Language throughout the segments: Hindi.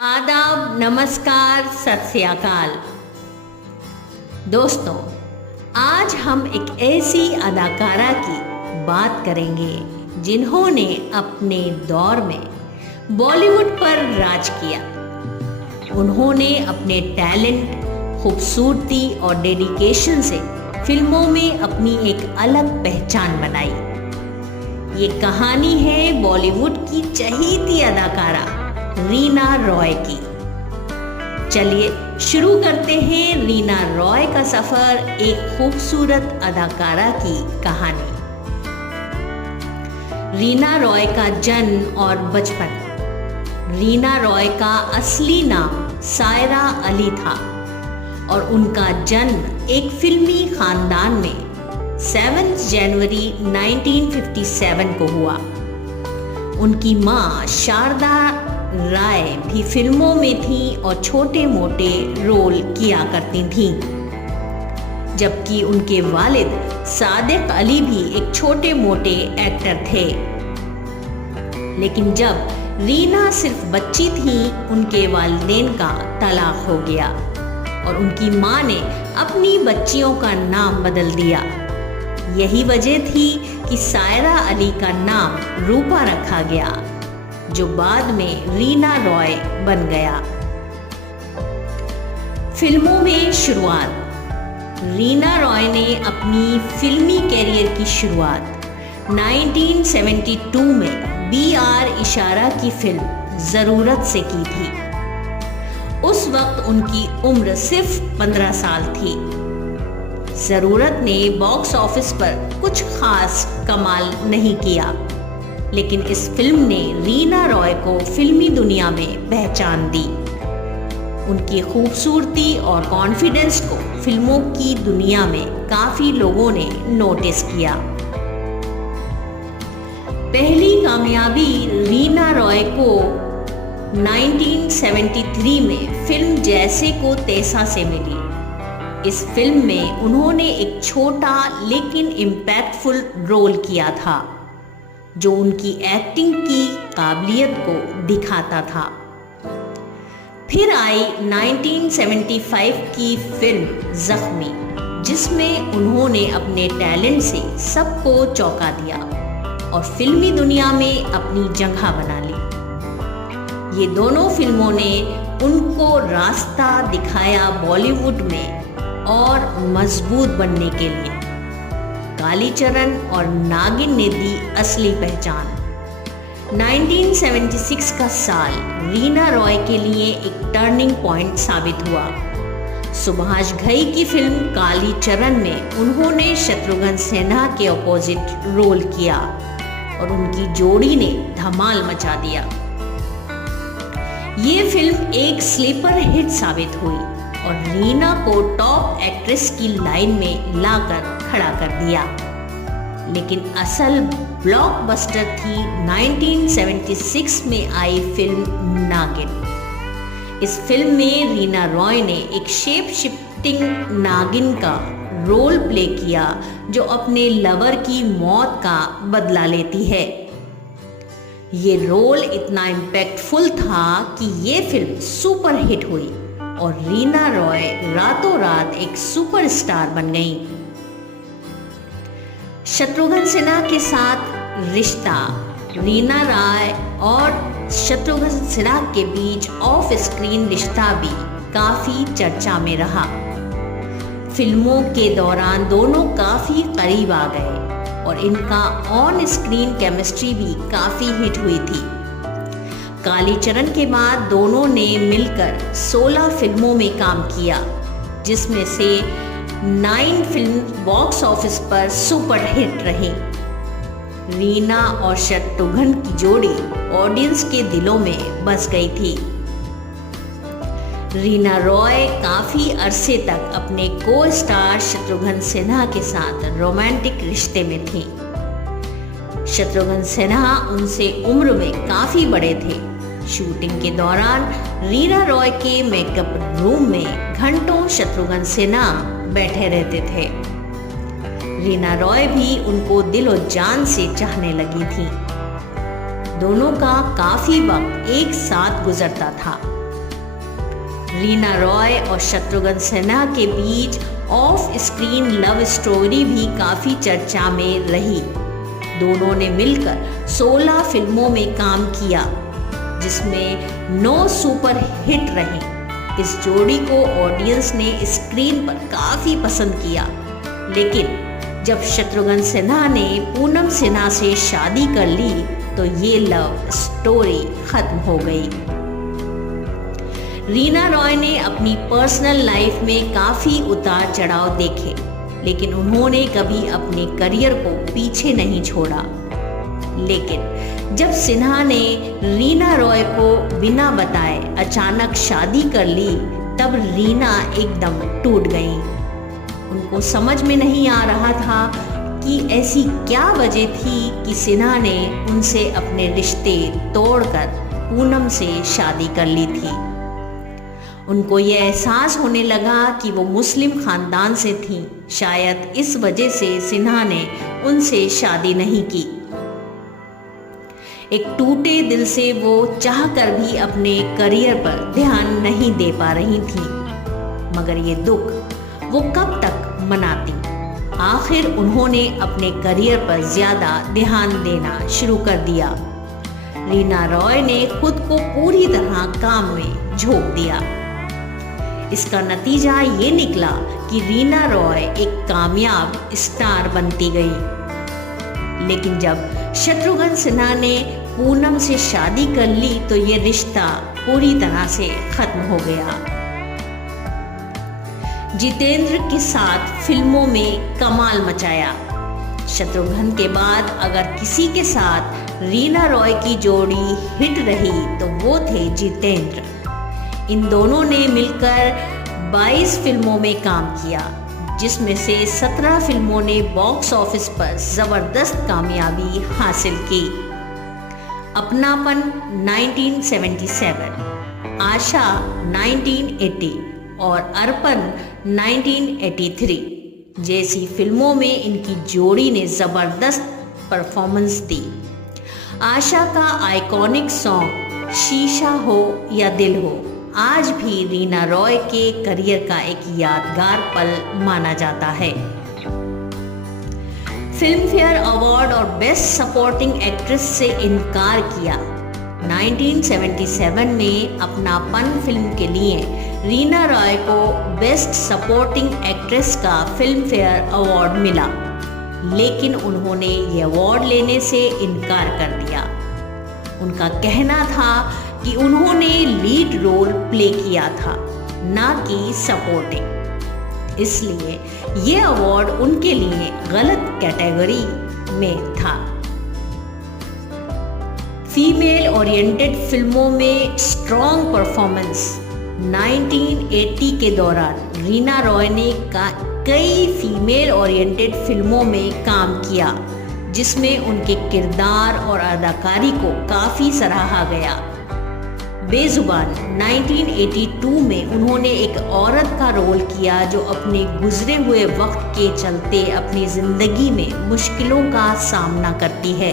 आदाब, नमस्कार, सत श्री अकाल। दोस्तों, आज हम एक ऐसी अदाकारा की बात करेंगे जिन्होंने अपने दौर में बॉलीवुड पर राज किया। उन्होंने अपने टैलेंट, खूबसूरती और डेडिकेशन से फिल्मों में अपनी एक अलग पहचान बनाई। ये कहानी है बॉलीवुड की चहेती अदाकारा रीना रॉय की। चलिए शुरू करते हैं रीना रॉय का सफर, एक खूबसूरत अदाकारा की कहानी। रीना रॉय का जन्म और बचपन। रीना रॉय का असली नाम सायरा अली था और उनका जन्म एक फिल्मी खानदान में 7 जनवरी 1957 को हुआ। उनकी मां शारदा राय भी फिल्मों में थीं और छोटे मोटे रोल किया करती थीं, जबकि उनके वालिद सादिक अली भी एक छोटे मोटे एक्टर थे। लेकिन जब रीना सिर्फ बच्ची थी, उनके वालिदैन का तलाक हो गया और उनकी मां ने अपनी बच्चियों का नाम बदल दिया। यही वजह थी कि सायरा अली का नाम रूपा रखा गया, जो बाद में रीना रॉय बन गया। फिल्मों में शुरुआत। रीना रॉय ने अपनी फिल्मी कैरियर की शुरुआत 1972 में बी.आर. इशारा की फिल्म ज़रूरत से की थी। उस वक्त उनकी उम्र सिर्फ 15 साल थी। ज़रूरत ने बॉक्स ऑफिस पर कुछ खास कमाल नहीं किया, लेकिन इस फिल्म ने रीना रॉय को फिल्मी दुनिया में पहचान दी। उनकी खूबसूरती और कॉन्फिडेंस को फिल्मों की दुनिया में काफी लोगों ने नोटिस किया। पहली कामयाबी रीना रॉय को 1973 में फिल्म जैसे को तैसा से मिली। इस फिल्म में उन्होंने एक छोटा लेकिन इम्पैक्टफुल रोल किया था, जो उनकी एक्टिंग की काबिलियत को दिखाता था। फिर आई 1975 की फिल्म ज़ख्मी, जिसमें उन्होंने अपने टैलेंट से सबको चौंका दिया और फिल्मी दुनिया में अपनी जगह बना ली। ये दोनों फिल्मों ने उनको रास्ता दिखाया बॉलीवुड में और मजबूत बनने के लिए। कालीचरण और नागिन ने दी असली पहचान। 1976 का साल रीना रॉय के लिए एक टर्निंग पॉइंट साबित हुआ। सुभाष घई की फिल्म कालीचरण में उन्होंने शत्रुघ्न सिन्हा के अपोजिट रोल किया और उनकी जोड़ी ने धमाल मचा दिया। ये फिल्म एक स्लीपर हिट साबित हुई और रीना को टॉप एक्ट्रेस की लाइन में लाकर खड़ा कर दिया। लेकिन असल ब्लॉकबस्टर थी 1976 में आई फिल्म नागिन। इस फिल्म में रीना रॉय ने एक शेप शिफ्टिंग नागिन का रोल प्ले किया, जो अपने लवर की मौत का बदला लेती है। ये रोल इतना इम्पैक्टफुल था कि ये फिल्म सुपर हिट हुई और रीना रॉय रातों रात एक सुपरस्टार बन गई। शत्रुघ्न सिन्हा के साथ रिश्ता। रीना रॉय और शत्रुघ्न सिन्हा के बीच ऑफ स्क्रीन रिश्ता भी काफी चर्चा में रहा। फिल्मों के दौरान दोनों काफी करीब आ गए और इनका ऑन स्क्रीन केमिस्ट्री भी काफी हिट हुई थी। कालीचरण के बाद दोनों ने मिलकर 16 फिल्मों में काम किया, जिसमें से 9 फिल्म बॉक्स ऑफिस पर सुपर हिट रही। रीना और शत्रुघ्न की जोड़ी ऑडियंस के दिलों में बस गई थी। रीना रॉय काफी अरसे तक अपने को स्टार शत्रुघ्न सिन्हा के साथ रोमांटिक रिश्ते में थी। शत्रुघ्न सिन्हा उनसे उम्र में काफी बड़े थे। शूटिंग के दौरान रीना रॉय के मेकअप रूम में घंटों शत्रुघ्न सिन्हा बैठे रहते थे। रीना रॉय भी उनको दिलो जान से चाहने लगी थी। दोनों का काफी वक्त एक साथ गुजरता था रीना रॉय और शत्रुघ्न सिन्हा के बीच ऑफ स्क्रीन लव स्टोरी भी काफ़ी चर्चा में रही। दोनों ने मिलकर 16 फिल्मों में काम किया, जिसमें 9 सुपर हिट रहे। इस जोड़ी को ऑडियंस ने स्क्रीन पर काफ़ी पसंद किया, लेकिन जब शत्रुघ्न सिन्हा ने पूनम सिन्हा से शादी कर ली तो ये लव स्टोरी खत्म हो गई। रीना रॉय ने अपनी पर्सनल लाइफ में काफ़ी उतार चढ़ाव देखे, लेकिन उन्होंने कभी अपने करियर को पीछे नहीं छोड़ा। लेकिन जब सिन्हा ने रीना रॉय को बिना बताए अचानक शादी कर ली, तब रीना एकदम टूट गई। उनको समझ में नहीं आ रहा था कि ऐसी क्या वजह थी कि सिन्हा ने उनसे अपने रिश्ते तोड़कर पूनम से शादी कर ली थी। उनको यह एहसास होने लगा कि वो मुस्लिम खानदान से थीं। शायद इस वजह से सिन्हा ने उनसे शादी नहीं की। एक टूटे दिल से वो चाहकर भी अपने करियर पर ध्यान नहीं दे पा रही थी, मगर ये दुख वो कब तक मनाती। आखिर उन्होंने अपने करियर पर ज़्यादा ध्यान देना शुरू कर दिया। रीना रॉय ने खुद को पूरी तरह काम में झोंक दिया। इसका नतीजा ये निकला कि रीना रॉय एक कामयाब स्टार बनती गई। लेकिन जब शत्रुघ्न सिन्हा ने पूनम से शादी कर ली तो ये रिश्ता पूरी तरह से खत्म हो गया। जितेंद्र के साथ फिल्मों में कमाल मचाया। शत्रुघ्न के बाद अगर किसी के साथ रीना रॉय की जोड़ी हिट रही तो वो थे जितेंद्र। इन दोनों ने मिलकर 22 फिल्मों में काम किया, जिसमें से 17 फिल्मों ने बॉक्स ऑफिस पर ज़बरदस्त कामयाबी हासिल की। अपनापन 1977, आशा 1980 और अर्पण 1983 जैसी फिल्मों में इनकी जोड़ी ने ज़बरदस्त परफॉर्मेंस दी। आशा का आइकॉनिक सॉन्ग शीशा हो या दिल हो आज भी रीना रॉय के करियर का एक यादगार पल माना जाता है। फिल्म फेयर अवार्ड और बेस्ट सपोर्टिंग एक्ट्रेस से इनकार किया। 1977 में अपनापन फिल्म के लिए रीना रॉय को बेस्ट सपोर्टिंग एक्ट्रेस का फिल्म फेयर अवार्ड मिला, लेकिन उन्होंने ये अवार्ड लेने से इनकार कर दिया। उनका कहना था कि उन्होंने लीड रोल प्ले किया था, ना कि सपोर्टिंग, इसलिए ये अवार्ड उनके लिए गलत कैटेगरी में था। फीमेल ओरिएंटेड फिल्मों में स्ट्रॉन्ग परफॉर्मेंस। 1980 के दौरान रीना रॉय ने कई फीमेल ओरिएंटेड फिल्मों में काम किया, जिसमें उनके किरदार और अदाकारी को काफ़ी सराहा गया। बेजुबान 1982 में उन्होंने एक औरत का रोल किया जो अपने गुजरे हुए वक्त के चलते अपनी ज़िंदगी में मुश्किलों का सामना करती है।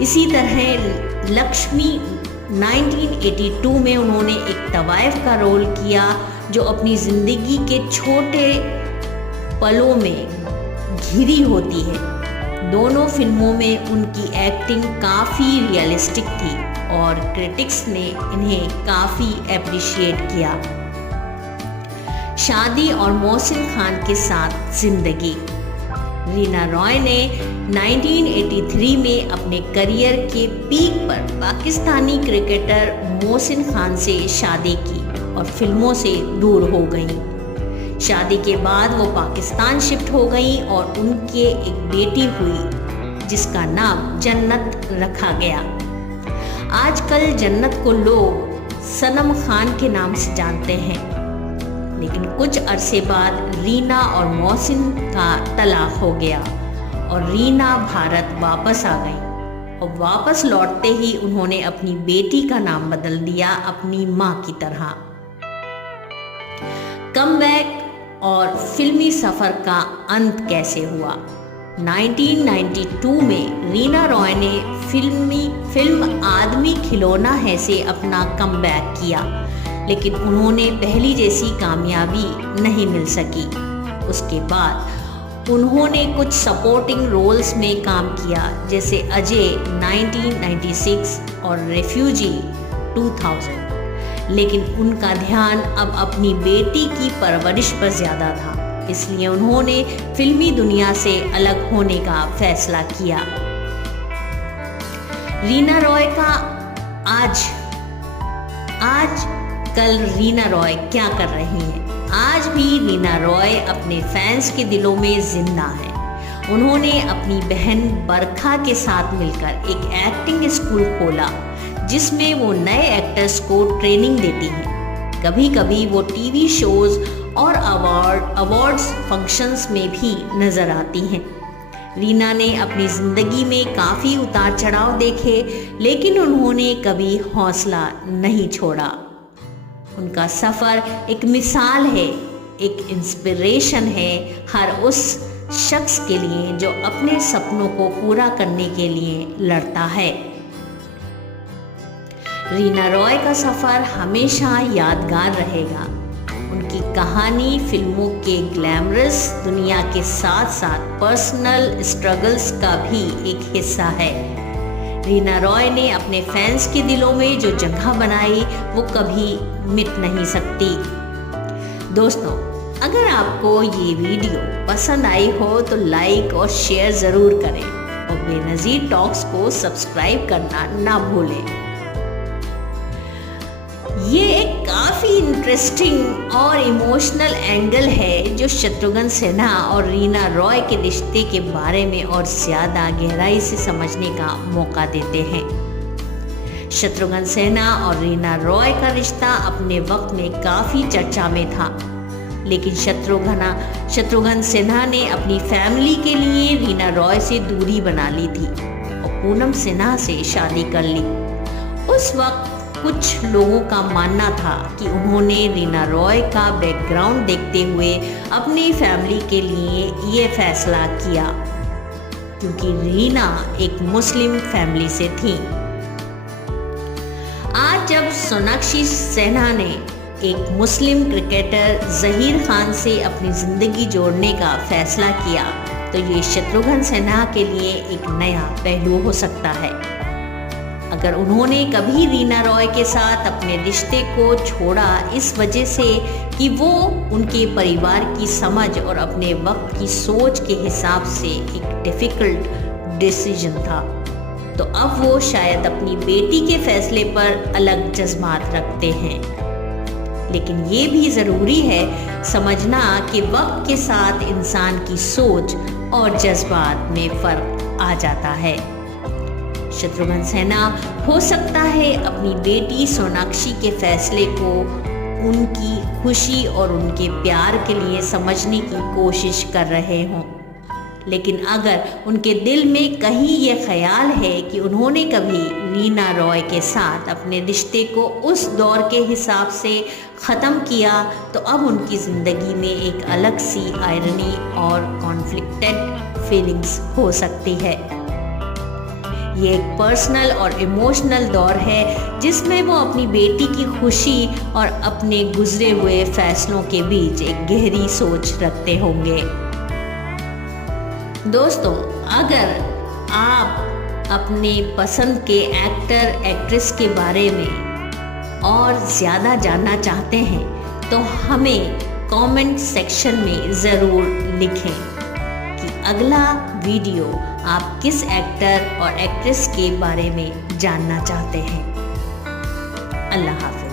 इसी तरह लक्ष्मी 1982 में उन्होंने एक तवाइफ का रोल किया जो अपनी ज़िंदगी के छोटे पलों में घिरी होती है। दोनों फिल्मों में उनकी एक्टिंग काफ़ी रियलिस्टिक थी और क्रिटिक्स ने इन्हें काफ़ी अप्रिशिएट किया। शादी और मोहसिन खान के साथ जिंदगी। रीना रॉय ने 1983 में अपने करियर के पीक पर पाकिस्तानी क्रिकेटर मोहसिन खान से शादी की और फिल्मों से दूर हो गईं। शादी के बाद वो पाकिस्तान शिफ्ट हो गई और उनके एक बेटी हुई जिसका नाम जन्नत रखा गया। आजकल जन्नत को लोग सनम खान के नाम से जानते हैं, लेकिन कुछ अरसे बाद रीना और मोहसिन का तलाक हो गया और रीना भारत वापस आ गई और वापस लौटते ही उन्होंने अपनी बेटी का नाम बदल दिया अपनी माँ की तरह। कमबैक और फिल्मी सफ़र का अंत कैसे हुआ। 1992 में रीना रॉय ने फिल्म आदमी खिलौना है से अपना कमबैक किया, लेकिन उन्होंने पहली जैसी कामयाबी नहीं मिल सकी। उसके बाद उन्होंने कुछ सपोर्टिंग रोल्स में काम किया, जैसे अजय 1996 और रेफ्यूजी 2000, लेकिन उनका ध्यान अब अपनी बेटी की परवरिश पर ज़्यादा था, इसलिए उन्होंने फिल्मी दुनिया से अलग होने का फैसला किया। रीना रॉय का आज कल रीना रॉय क्या कर रही हैं? आज भी रीना रॉय अपने फैंस के दिलों में जिंदा है। उन्होंने अपनी बहन बरखा के साथ मिलकर एक एक्टिंग स्कूल खोला, जिसमें वो नए एक्टर्स को ट्रेनिंग देती हैं। कभी कभी वो टीवी शोज और अवार्ड्स फंक्शंस में भी नजर आती हैं। रीना ने अपनी ज़िंदगी में काफ़ी उतार चढ़ाव देखे, लेकिन उन्होंने कभी हौसला नहीं छोड़ा। उनका सफ़र एक मिसाल है, एक इंस्पिरेशन है हर उस शख्स के लिए जो अपने सपनों को पूरा करने के लिए लड़ता है। रीना रॉय का सफ़र हमेशा यादगार रहेगा। उनकी कहानी फिल्मों के ग्लैमरस दुनिया के साथ साथ पर्सनल स्ट्रगल्स का भी एक हिस्सा है। रीना रॉय ने अपने फैंस के दिलों में जो जगह बनाई वो कभी मिट नहीं सकती। दोस्तों, अगर आपको ये वीडियो पसंद आई हो तो लाइक और शेयर ज़रूर करें और बेनज़ीर टॉक्स को सब्सक्राइब करना ना भूलें। ये एक काफ़ी इंटरेस्टिंग और इमोशनल एंगल है जो शत्रुघ्न सिन्हा और रीना रॉय के रिश्ते के बारे में और ज़्यादा गहराई से समझने का मौका देते हैं। शत्रुघ्न सिन्हा और रीना रॉय का रिश्ता अपने वक्त में काफ़ी चर्चा में था, लेकिन शत्रुघ्न सिन्हा ने अपनी फैमिली के लिए रीना रॉय से दूरी बना ली थी और पूनम सिन्हा से शादी कर ली। उस वक्त कुछ लोगों का मानना था कि उन्होंने रीना रॉय का बैकग्राउंड देखते हुए अपनी फैमिली के लिए ये फैसला किया, क्योंकि रीना एक मुस्लिम फैमिली से थी। आज जब सोनाक्षी सिन्हा ने एक मुस्लिम क्रिकेटर ज़हीर खान से अपनी ज़िंदगी जोड़ने का फैसला किया, तो ये शत्रुघ्न सिन्हा के लिए एक नया पहलू हो सकता है। अगर उन्होंने कभी रीना रॉय के साथ अपने रिश्ते को छोड़ा इस वजह से कि वो उनके परिवार की समझ और अपने वक्त की सोच के हिसाब से एक डिफ़िकल्ट डिसीजन था, तो अब वो शायद अपनी बेटी के फैसले पर अलग जज्बात रखते हैं। लेकिन ये भी ज़रूरी है समझना कि वक्त के साथ इंसान की सोच और जज्बात में फ़र्क आ जाता है। शत्रुघ्न सिन्हा हो सकता है अपनी बेटी सोनाक्षी के फैसले को उनकी खुशी और उनके प्यार के लिए समझने की कोशिश कर रहे हों, लेकिन अगर उनके दिल में कहीं ये ख्याल है कि उन्होंने कभी रीना रॉय के साथ अपने रिश्ते को उस दौर के हिसाब से ख़त्म किया, तो अब उनकी ज़िंदगी में एक अलग सी आयरनी और कॉन्फ्लिक्टेड फीलिंग्स हो सकती है। ये एक पर्सनल और इमोशनल दौर है जिसमें वो अपनी बेटी की खुशी और अपने गुजरे हुए फैसलों के बीच एक गहरी सोच रखते होंगे। दोस्तों, अगर आप अपने पसंद के एक्टर एक्ट्रेस के बारे में और ज़्यादा जानना चाहते हैं तो हमें कमेंट सेक्शन में ज़रूर लिखें कि अगला वीडियो आप किस एक्टर और एक्ट्रेस के बारे में जानना चाहते हैं। अल्लाह हाफ़िज़।